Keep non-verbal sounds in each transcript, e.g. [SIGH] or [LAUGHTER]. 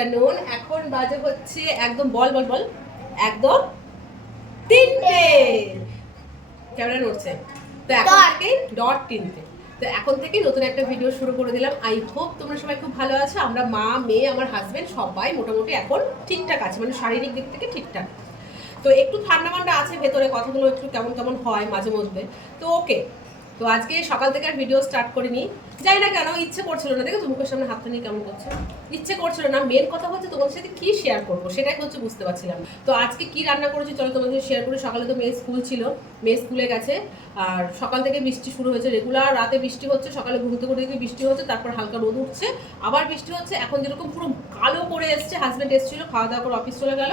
Afternoon এখন বাজে হচ্ছে একদম বল বল বল। একদম তিনটে। ক্যামেরা নড়ছে। তো এখন. থেকে ডট তিনটে। তো এখন থেকে নতুন একটা ভিডিও শুরু করে দিলাম। আই হোপ তোমরা সবাই খুব ভালো আছো। আমরা মা মেয়ে আমার হাজবেন্ড সবাই মোটামুটি এখন ঠিকঠাক আছে। মানে শারীরিক দিক থেকে ঠিকঠাক। তো একটু ঠান্ডা মান্ডা আছে ভেতরে। কথাগুলো একটু কেমন কেমন হয় মাঝে মধ্যে। তো ওকে তো আজকে সকাল থেকে আর ভিডিও স্টার্ট করিনি। যাই না কেন, ইচ্ছে করছিল না। দেখো মুখের সামনে হাতটা নিয়ে কেমন করছে? ইচ্ছে করছিল না। মেন কথা হচ্ছে তোমাদের সাথে কি শেয়ার করব, সেটাই হচ্ছে বুঝতে পারছিলাম। তো আজকে কি রান্না করেছি, চলো তোমাদের শেয়ার করি। সকালে তো মেয়ে স্কুল ছিল মেয়ে স্কুলে গেছে। আর সকাল থেকে বৃষ্টি শুরু হয়েছে রেগুলার রাতে বৃষ্টি হচ্ছে, সকালে ঘুমতে করে দেখি বৃষ্টি হচ্ছে, তারপর হালকা রোদ উঠছে। আবার বৃষ্টি হচ্ছে, এখন যেরকম পুরো কালো করে এসছে হাজব্যান্ড এসেছিল, খাওয়া দাওয়া করে অফিস চলে গেল।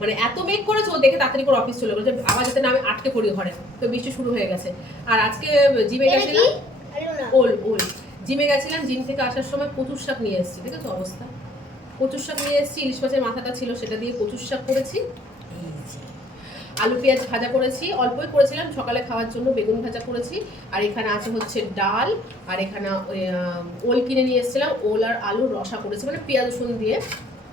মানে এত মেঘ করেছে ও দেখে তাড়াতাড়ি করে অফিস চলে গেলো। যে আবার যাতে না আমি আটকে পড়ি ঘরে। তো বৃষ্টি শুরু হয়ে গেছে। আর আজকে জিমে গেছিলাম ওল ওল। জিমে গেছিলাম জিম থেকে আসার সময় কচুর শাক নিয়ে এসেছি ঠিক আছে অবস্থা। কচুর শাক নিয়ে এসেছি ইলিশ মাছের মাথাটা ছিল সেটা দিয়ে কচুর শাক করেছি। আলু পেঁয়াজ ভাজা করেছি অল্পই করেছিলাম সকালে খাওয়ার জন্য বেগুন ভাজা করেছি। আর এখানে আছে হচ্ছে ডাল আর এখানে ওল কিনে নিয়ে এসেছিলাম ওল আর আলুর রসা করেছি মানে পেঁয়াজ রসুন দিয়ে।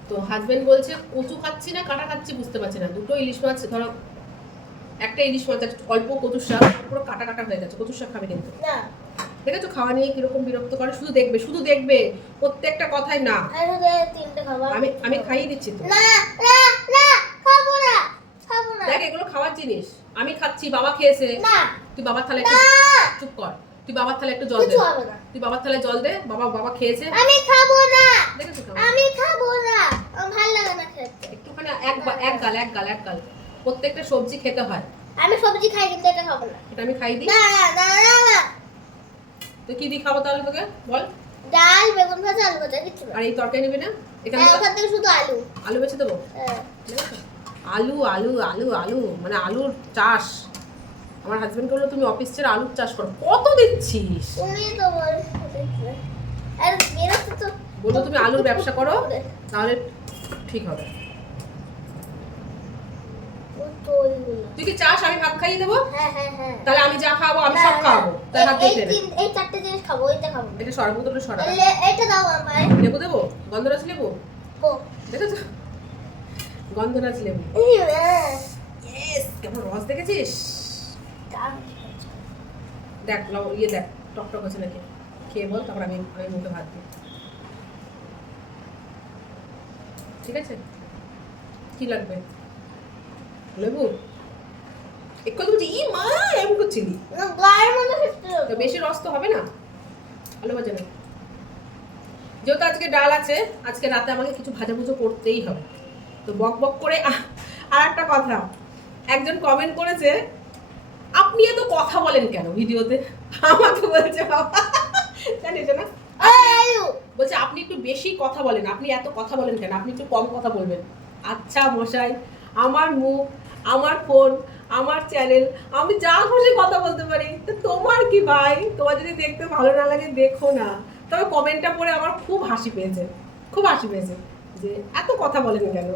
তো হাজবেন্ড বলছে কচু খাচ্ছি না কাটা খাচ্ছি বুঝতে পারছি না। দুটো ইলিশ মাছ ধরো একটা ইলিশ মাছ অল্প কচুর শাক পুরো কাটা কাটা হয়ে গেছে কচুর শাক খাবে কিন্তু। আছে খাওয়া নিয়ে কীরকম বিরক্ত করে? শুধু দেখবে শুধু দেখবে প্রত্যেকটা কথাই না। আমি আমি খাইয়ে দিচ্ছি তো। দেখ এগুলো খাওয়ার জিনিস। আমি খাচ্ছি বাবা খেয়েছে। তুই বাবার থালে চুপ কর। তুই বাবার থালে একটু জল দে। তুই বাবার থালে জল দে বাবা বাবা খেয়েছে। আমি খাব না। আমি খাব না। ভালো লাগে না খেতে। একটুখানি এক এক গাল এক গাল এক গাল। প্রত্যেকটা সবজি খেতে হয়। আমি সবজি খাই কিন্তু এটা খাব না। এটা আমি খাই দিই না না না না না। তো কি দিয়ে খাব তাহলে তোকে? বল। ডাল বেগুন ভাজা আলু ভাজা কিছু আর এই তরকারি নিবি না? এখানে হ্যাঁ, ওখান থেকে শুধু আলু। আলু বেছে দেবো? হ্যাঁ। আলু আলু আলু আলু। মানে আলুর চাষ। আমার হাজবেন্ড বলল তুমি অফিস ছেড়ে আলুর চাষ করো। কত দিচ্ছিস? বলল তুমি আলুর ব্যবসা করো তাহলে ঠিক হবে। তুই কি চাস আমি ভাত খাইয়ে দেবো? হ্যাঁ হ্যাঁ হ্যাঁ। তাহলে আমি যা খাব আমি সব খাব। তাই হাত এই- দিয়ে এই চারটে জিনিস খাব ওইটা খাব। এটা সরা। সরা এটা দাও আমায়। লেবু দেবো? গন্ধরাজ লেবু? দেখেছ? গন্ধরাজ লেবু। ইয়ে, কেমন রস দেখেছিস। দেখ ইয়ে দেখ টক টক আছে নাকি? খেয়ে বল তারপর আমি আমি মুখে ভাত দিই। ঠিক আছে? কি লাগবে? লেবু? একটু বলছি ই মা এমন করছিলি বেশি রস তো হবে না? আলু ভাজা না যেহেতু আজকে ডাল আছে আজকে রাতে আমাকে কিছু ভাজা ভুজো করতেই হবে। তো বক বক করে আর একটা কথা। একজন কমেন্ট করেছে আপনি এত কথা বলেন কেন ভিডিওতে? আমাকে বলছে বাবা। জানিস না? বলছে আপনি একটু বেশি কথা বলেন আপনি এত কথা বলেন কেন? আপনি একটু কম কথা বলবেন। আচ্ছা মশাই আমার মুখ আমার ফোন আমার চ্যানেল আমি যা খুশি কথা বলতে পারি। তো তোমার কি ভাই? তোমার যদি দেখতে ভালো না লাগে দেখো না। তবে কমেন্টটা পড়ে আমার খুব হাসি পেয়েছে। খুব হাসি পেয়েছে যে এত কথা বলেন কেন?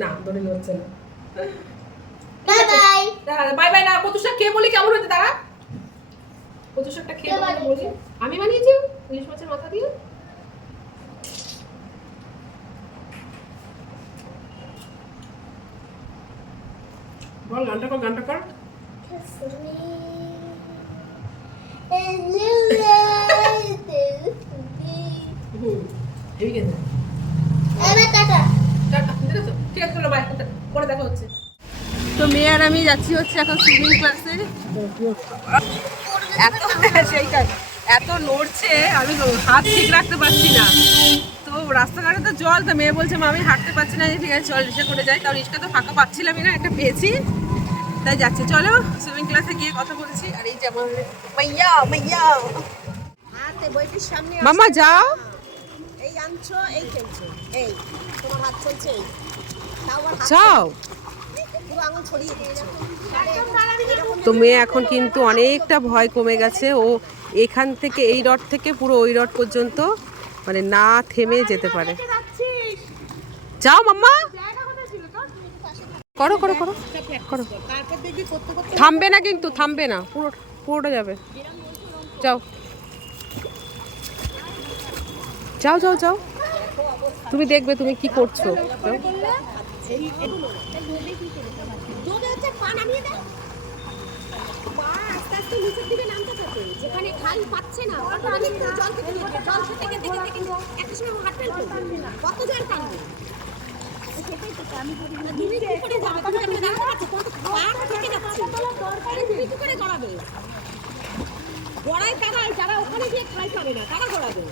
না দড়ি হচ্ছে না। Bye bye. বাই বাই না কচু শাক খেয়ে বলি কেমন হচ্ছে তারা কচু শাকটা খেয়ে বলি আমি বানিয়েছি ইলিশ মাছের মাথা দিয়ে। বল গানটা কর গানটা কর। টাটা। দেখেছ ঠিক আছে চলো বাই তো মেয়ে আর আমি যাচ্ছি হচ্ছে এখন সুইমিং ক্লাসে এত সেইটাই। এত নড়ছে আমি হাত ঠিক রাখতে পারছি না। তো রাস্তাঘাটে তো জল তো মেয়ে বলছে মা আমি হাঁটতে পারছি না ঠিক আছে চল রিক্সা করে যাই। কারণ রিক্সা তো ফাঁকা পাচ্ছিলামই না একটা পেয়েছি। তাই যাচ্ছি। চলো সুইমিং ক্লাসে গিয়ে কথা বলছি। আর এই যে আমার মাইয়া মাইয়া। মামা যাও। এই আনছো এই খেলছো। এই তোমার হাত চলছে যাও পুরো আঙুল ছড়িয়ে দিয়েছ তো মেয়ে এখন কিন্তু অনেকটা ভয় কমে গেছে। ও এখান থেকে, এই রড থেকে পুরো ওই রড পর্যন্ত মানে না থেমে যেতে পারে। যাও মাম্মা। করো করো করো করো। থামবে না কিন্তু, থামবে না। পুরো পুরোটা যাবে। যাও। যাও যাও যাও। তুমি দেখবে তুমি কি করছ। পা নামিয়ে দেয় পা আস্তে আস্তে নিচের দিকে নামতে থাকে যেখানে খাল পাচ্ছে না অটোমেটিক জল থেকে বেরোবে। জল থেকে একটা সময় হাত কত টানবে? গড়ায় তারাই, যারা ওখানে গিয়ে খাই পাবে না, তারা গড়াবে।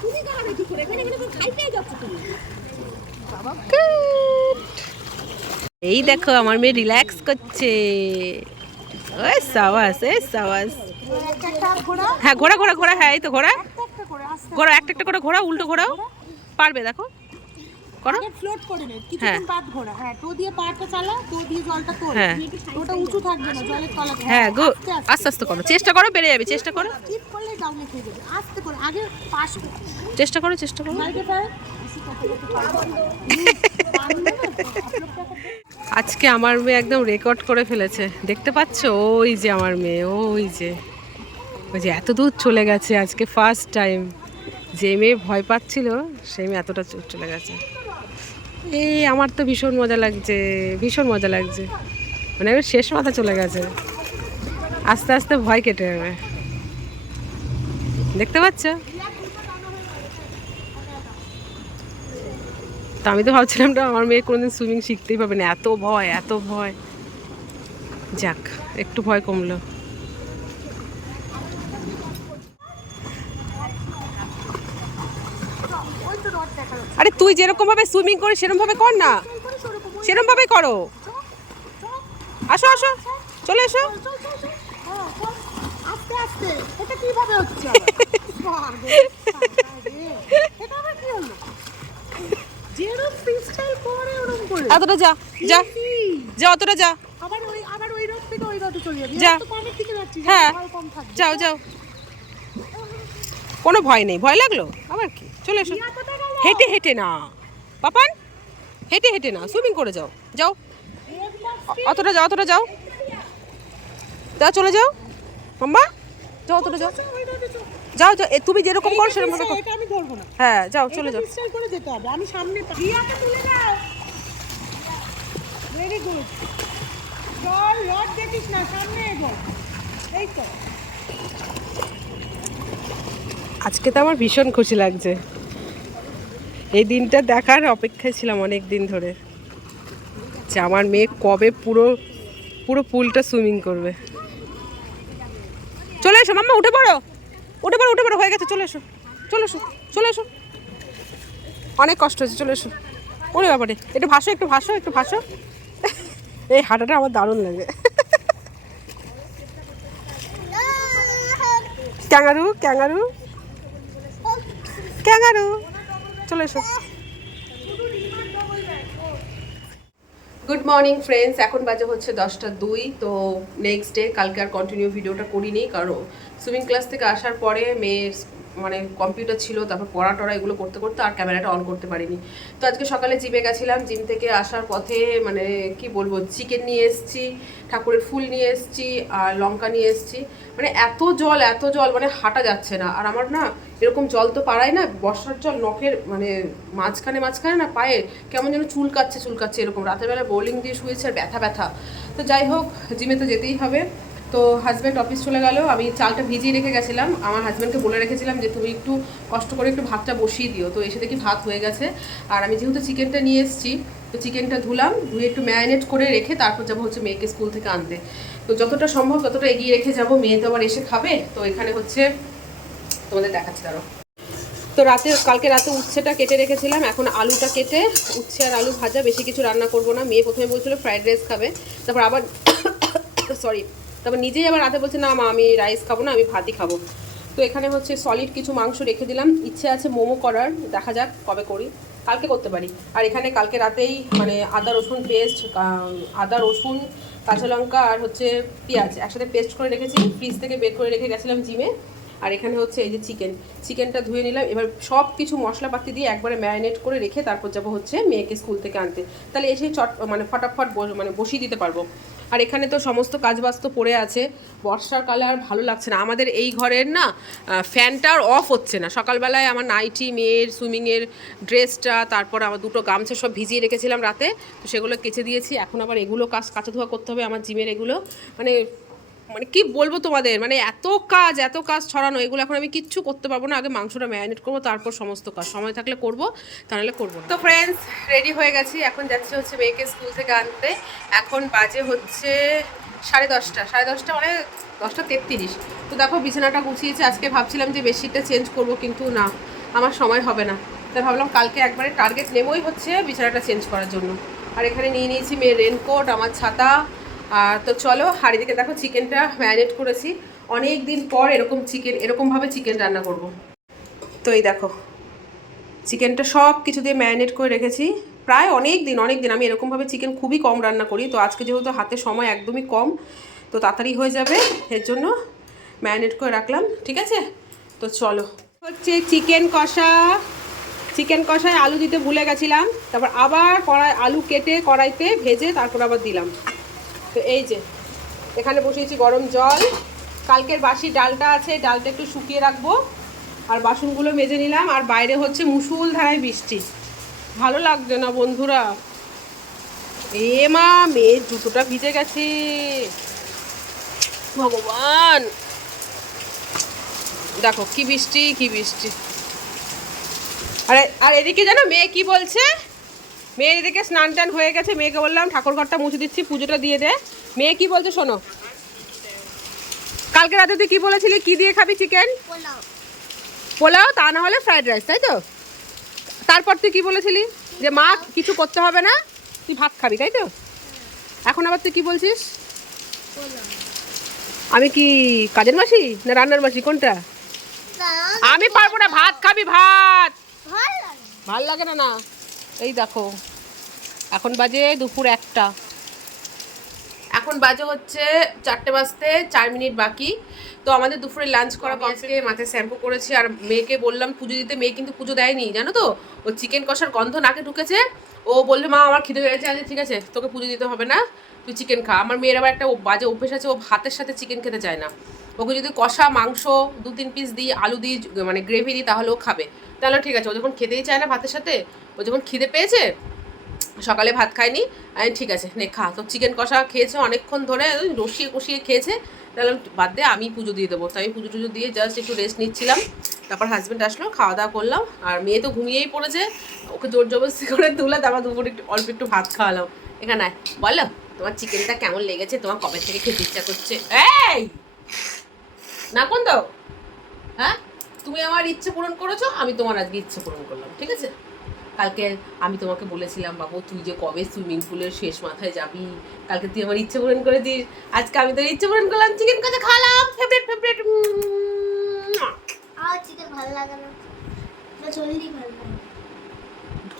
তুমি গড়াবে কি করে? এখানে এখানে খাই পেয়ে যাচ্ছ তুমি। এই দেখো আমার মেয়ে রিল্যাক্স করছে। ওই সাবাস এই সাবাস। হ্যাঁ ঘোড়া ঘোড়া ঘোড়া হ্যাঁ এই তো ঘোড়া ঘোড়া একটা একটা করে ঘোড়া উল্টো ঘোড়াও পারবে দেখো। করো। ফ্লোট করে নে হ্যাঁ। কিছুক্ষণ বাদ ঘোরা। হ্যাঁ টো দিয়ে পাটা চালা টো দিয়ে জলটা তোল। হ্যাঁ। ওটা উঁচু থাকবে না জলের তলাতে হ্যাঁ গো আস্তে আস্তে। করো। চেষ্টা করো বেড়ে যাবে চেষ্টা করো। টিপ করলে ডাউনে খেয়ে যাবে। আস্তে করে আগে পাশ চেষ্টা করো চেষ্টা করো। [LAUGHS] আজকে আমার মেয়ে একদম রেকর্ড করে ফেলেছে। দেখতে পাচ্ছ? ওই যে আমার মেয়ে, ওই যে। ওই যে এত দূর চলে গেছে আজকে ফার্স্ট টাইম যে মেয়ে ভয় পাচ্ছিল, সেই মেয়ে এতটা চলে গেছে। এই আমার তো ভীষণ মজা লাগছে, ভীষণ মজা লাগছে। মানে শেষ মাথা চলে গেছে। আস্তে আস্তে ভয় কেটে যাবে। দেখতে পাচ্ছ? তো আমি তো ভাবছিলাম না আমার মেয়ে কোনোদিন সুইমিং শিখতেই পাবে না। এত ভয় এত ভয়। যাক একটু ভয় কমলো। আরে তুই যেরকম ভাবে সুইমিং করিস সেরকম ভাবে কর না। সেরকম ভাবে করো। আসো আসো। চলে এসো। আস্তে আস্তে। এটা কীভাবে হচ্ছে? [LAUGHS] এটা আবার কি হলো যেরকম ফ্রিস্টাইল করে ওরকম করে এতটা যা যা যা অতটা যা। আবার ওই আবার ওই রোড থেকে ওই রোডে চলে যাবি। যা। কমের দিকে যাচ্ছি হ্যাঁ। যাও যাও। কোনো ভয় নেই ভয় লাগল? আবার কি? চলে এসো। হেঁটে হেঁটে না। পাপান হেঁটে হেঁটে না। সুইমিং করে যাও। যাও। অতটা যাও অতটা যাও। যাও চলে যাও। মাম্মা যাও অতটা যাও। যাও যাও। তুমি যেরকম করো সেরকম হ্যাঁ যাও চলে যাও। করে যেতে হবে। আমি সামনে তুলে দাও। ভেরি গুড চল দেখিস না, সামনে এগো। এই তো। আজকে তো আমার ভীষণ খুশি লাগছে। এই দিনটা দেখার অপেক্ষায় ছিলাম অনেক দিন ধরে। যে আমার মেয়ে কবে পুরো পুরো পুলটা সুইমিং করবে। চলে এসো, মাম্মা, উঠে পড়ো। উঠে পড়ো উঠে পড়ো, হয়ে গেছে, চলে এসো। চলে এসো চলে এসো। অনেক কষ্ট হয়েছে, চলে এসো। ওরে ব্যাপারে একটু ভাসো একটু ভাসো একটু ভাসো। এই হাঁটাটা আমার দারুণ লাগে। Kangaroo kangaroo. ক্যাঙ্গারু। চলে এসো। গুড মর্নিং ফ্রেন্ডস এখন বাজে হচ্ছে দশটা দুই, তো নেক্সট ডে কালকে আর কন্টিনিউ ভিডিওটা করিনি, কারণ সুইমিং ক্লাস থেকে আসার পরে মেয়ের মানে কম্পিউটার ছিল, তারপর পড়া টড়া এগুলো করতে করতে আর ক্যামেরাটা অন করতে পারিনি। তো আজকে সকালে জিমে গেছিলাম, জিম থেকে আসার পথে মানে কি বলব চিকেন নিয়ে এসেছি, ঠাকুরের ফুল নিয়ে এসেছি আর লঙ্কা নিয়ে এসেছি। মানে এত জল এত জল মানে হাঁটা যাচ্ছে না। আর আমার না এরকম জল তো পাড়ায় না, বর্ষার জল নখের মানে মাঝখানে মাঝখানে না পায়ে কেমন যেন চুলকাচ্ছে চুলকাচ্ছে এরকম। রাতের বেলা বোলিং দিয়ে শুয়েছে আর ব্যথা ব্যথা। তো যাই হোক, জিমে তো যেতেই হবে। তো হাজব্যান্ড অফিস চলে গেল। আমি চালটা ভিজিয়ে রেখে গেছিলাম। আমার হাজব্যান্ডকে বলে রেখেছিলাম যে, তুমি একটু কষ্ট করে একটু ভাতটা বসিয়ে দিও। তো এসে দেখি ভাত হয়ে গেছে। আর আমি যেহেতু চিকেনটা নিয়ে এসেছি, তো চিকেনটা ধুলাম, ধুয়ে একটু ম্যারিনেট করে রেখে তারপর যাব হচ্ছে মেয়েকে স্কুল থেকে আনতে। তো যতটা সম্ভব ততটা এগিয়ে রেখে যাব। মেয়ে তো আবার এসে খাবে। তো এখানে হচ্ছে তোমাদের দেখাচ্ছি দাঁড়ো তো রাতে, কালকে রাতে উচ্ছেটা কেটে রেখেছিলাম। এখন আলুটা কেটে উচ্ছে আর আলু ভাজা, বেশি কিছু রান্না করব না। মেয়ে প্রথমে বলছিল, ফ্রাইড রাইস খাবে। তারপর আবার [COUGHS] সরি তারপর নিজেই আবার রাতে বলছে, না মা, আমি রাইস খাব না, আমি ভাতই খাব। তো এখানে হচ্ছে সলিড কিছু মাংস রেখে দিলাম। ইচ্ছে আছে মোমো করার, দেখা যাক কবে করি। কালকে করতে পারি। আর এখানে কালকে রাতেই মানে আদা, রসুন পেস্ট আদা, রসুন, কাঁচা লঙ্কা আর হচ্ছে পেঁয়াজ একসাথে পেস্ট করে রেখেছি। ফ্রিজ থেকে বের করে রেখে গেছিলাম জিমে। আর এখানে হচ্ছে এই যে চিকেন চিকেনটা ধুয়ে নিলাম। এবার সব কিছু মশলাপাতি দিয়ে একবারে ম্যারিনেট করে রেখে তারপর যাব হচ্ছে মেয়েকে স্কুল থেকে আনতে। তাহলে এসে চট মানে ফটাফট মানে বসিয়ে দিতে পারব। আর এখানে তো সমস্ত কাজবাজ তো পড়ে আছে। বর্ষার কালে আর ভালো লাগছে না। আমাদের এই ঘরের না ফ্যানটা আর অফ হচ্ছে না। সকালবেলায় আমার নাইটি, মেয়ের সুইমিংয়ের ড্রেসটা তারপর আমার দুটো গামছা সব ভিজিয়ে রেখেছিলাম রাতে। তো সেগুলো কেচে দিয়েছি। এখন আবার এগুলো কাজ কাঁচা ধোয়া করতে হবে আমার জিমের এগুলো। মানে মানে কি বলব তোমাদের? মানে এত কাজ এত কাজ ছড়ানো, এগুলো এখন আমি কিচ্ছু করতে পারব না। আগে মাংসটা ম্যারিনেট করব, তারপর সমস্ত কাজ। সময় থাকলে করব, তাহলে করব তো ফ্রেন্ডস রেডি হয়ে গেছি। এখন যাচ্ছি হচ্ছে মেয়েকে স্কুল থেকে আনতে। এখন বাজে হচ্ছে সাড়ে দশটা। সাড়ে দশটা মানে দশটা তেত্রিশ। তো দেখো বিছানাটা গুছিয়েছে। আজকে ভাবছিলাম যে বেডশিটটা চেঞ্জ করব, কিন্তু না, আমার সময় হবে না। তাই ভাবলাম কালকে একবারে টার্গেট নেবই হচ্ছে বিছানাটা চেঞ্জ করার জন্য। আর এখানে নিয়ে নিয়েছি মেয়ের রেনকোট আমার ছাতা তো চলো হাড়ি দিকে দেখো, চিকেনটা ম্যারিনেট করেছি। অনেক দিন পর এরকম চিকেন, এরকমভাবে চিকেন রান্না করব। তো এই দেখো, চিকেনটা সব কিছু দিয়ে ম্যারিনেট করে রেখেছি। প্রায় অনেক দিন অনেক দিন আমি এরকমভাবে চিকেন খুবই কম রান্না করি। তো আজকে যেহেতু হাতে সময় একদমই কম, তো তাড়াতাড়ি হয়ে যাবে, এর জন্য ম্যারিনেট করে রাখলাম, ঠিক আছে? তো চলো, হচ্ছে চিকেন কষা। চিকেন কষায় আলু দিতে ভুলে গেছিলাম, তারপর আবার কড়াই, আলু কেটে কড়াইতে ভেজে তারপর আবার দিলাম। তো এই যে, এখানে বসিয়েছি গরম জল। কালকের বাসি ডালটা আছে ডালটা একটু শুকিয়ে রাখব। আর বাসনগুলো মেজে নিলাম। আর বাইরে হচ্ছে মুসুল ধারায় বৃষ্টি। ভালো লাগছে না বন্ধুরা? এ মা, মেয়ের জুতোটা ভিজে গেছে। ভগবান! দেখো, কি বৃষ্টি কি বৃষ্টি। আরে, আর এদিকে জানো মেয়ে কি বলছে? মেয়ের এদিকে স্নান টান হয়ে গেছে মেয়েকে বললাম ঠাকুর ঘরটা মুছে দিচ্ছি পুজোটা দিয়ে দে। মেয়ে কি বলছে শোনো? কালকে রাতে তুই কি বলেছিলি? কি দিয়ে খাবি চিকেন পোলাও। পোলাও তা না হলে ফ্রাইড রাইস তাই তো? তারপর তুই কি বলেছিলি? যে মা কিছু করতে হবে না তুই ভাত খাবি তাই তো? এখন আবার তুই কি বলছিস? আমি কি কাজের মাসি না রান্নার মাসি? কোনটা? আমি পারব না ভাত খাবি ভাত। ভালো লাগে না না? এই দেখো এখন বাজে দুপুর একটা। এখন বাজে হচ্ছে চারটে বাজতে চার মিনিট বাকি। তো আমাদের দুপুরে লাঞ্চ করা আজকে মাথায় শ্যাম্পু করেছি আর মেয়েকে বললাম পুজো দিতে। মেয়ে কিন্তু পুজো দেয়নি জানো তো? ও চিকেন কষার গন্ধ নাকে ঢুকেছে। ও বলল মা আমার খিদে পেয়েছে আচ্ছা ঠিক আছে তোকে পুজো দিতে হবে না তুই চিকেন খা। আমার মেয়ের আবার একটা বাজে অভ্যেস আছে ও ভাতের সাথে চিকেন খেতে চায় না। ওকে যদি কষা মাংস দু তিন পিস দিই আলু দিই মানে গ্রেভি দিই তাহলে ও খাবে। তাহলে ঠিক আছে, ও যখন খেতেই চায় না ভাতের সাথে, ও যখন খিদে পেয়েছে, সকালে ভাত খায়নি ঠিক আছে, নে খা, তো চিকেন কষা খেয়েছে অনেকক্ষণ ধরে রসিয়ে কষিয়ে খেয়েছে, তাহলে বাদ দিয়ে আমি পুজো দিয়ে দেবো, তো আমি পুজো টুজো দিয়ে জাস্ট একটু রেস্ট নিচ্ছিলাম, তারপর হাজব্যান্ড আসলো খাওয়া দাওয়া করলাম, আর মেয়ে তো ঘুমিয়েই পড়েছে, ওকে জোর জবরদস্তি করে তুলে তারপর দুপুরে একটু অল্প একটু ভাত খাওয়ালাম, এখানে বলো, তোমার চিকেনটা কেমন লেগেছে, তোমার কবে থেকে খেতে ইচ্ছা করছে, এই! না কোন দাও হ্যাঁ? তুমি আমার ইচ্ছে পূরণ করেছ, আমি তোমার আজকে ইচ্ছে পূরণ করলাম, ঠিক আছে? কালকে আমি তোমাকে বলেছিলাম, বাবু, তুই যে কবে সুইমিং পুলের শেষ মাথায় যাবি? কালকে তুই আমার ইচ্ছে পূরণ করে দিস। আজকে আমি তোর ইচ্ছে পূরণ করলাম চিকেন কাছে খালাম? ফেভারিট ফেভারিট আমার চিকেন ভালো লাগে না জলদি ভালো লাগে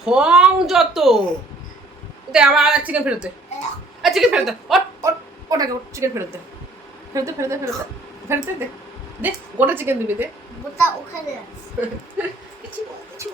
ঢং যত দে আমার চিকেন ফেরত দে আর চিকেন ফেরত দে ওট ওট ওটাকে চিকেন ফেরত দে ফেরত দে ফেরত দে ফেরত দে ফেরত দে দে গোটা চিকেন দিবি দে ওটা ওখানে আছে কিছু কিছু।